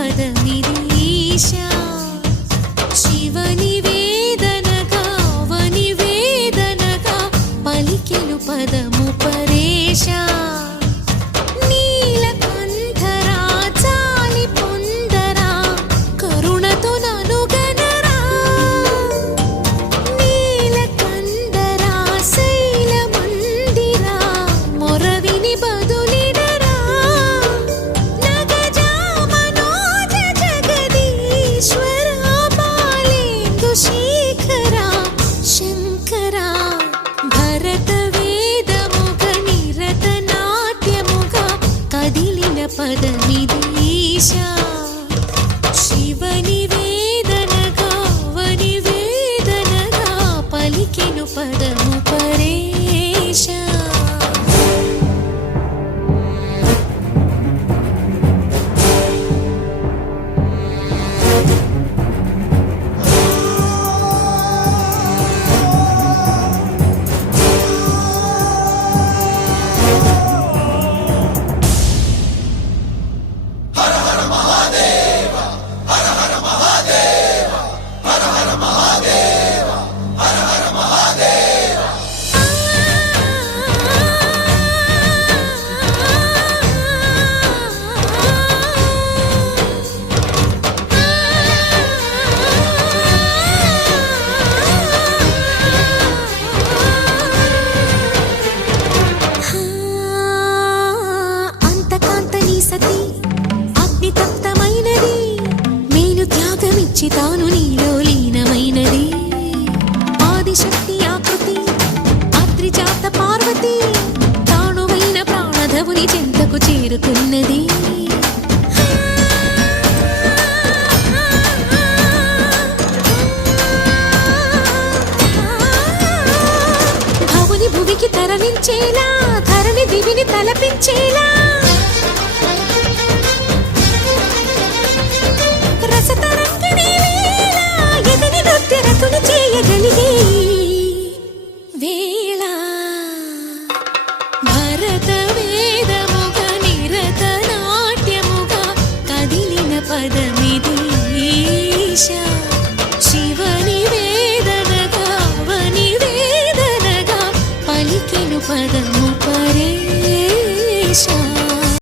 పదమిది ఈశా శివని వేదనగా అవని వేదనగా పలికెను పదము పరేశా నీలకంఠరా చాలి పొందరా కరుణతో ననుగనరా నీలకంఠరా శైల మందిరా మొరవిని బదులిడరా నగజా మనోజ జగదీశ్వరా బాలేందు శేఖరా శంకరా భరత వేదముగ నిరత నాట్యముగా కదిలిన పదమిది ఈశా శివని వేదనగా అవని వేదనగా పలికెను పదము పరేశా అంతకాంతని సతి అగ్నితప్తమైనది మేను త్యాగమిచ్చి తాను నీలో లీనమైనది ఆదిశక్తి ఆకృతి అద్రిజాత పార్వతి తానువైన ప్రాణధవుని చెంతకు చేరుకున్నది భవుని భువికి తరలించేలా ధరణి దివిని తలపించేలా రసతరంగిణి వేళ ఎదిని నృత్యరతులు చేయగలిగే వేళ భరత వేదముగ నిరత నాట్యముగా కదిలిన పదమిది ఈశా శివని వేదనగా అవని వేదనగా పలికెను పదము పరేశా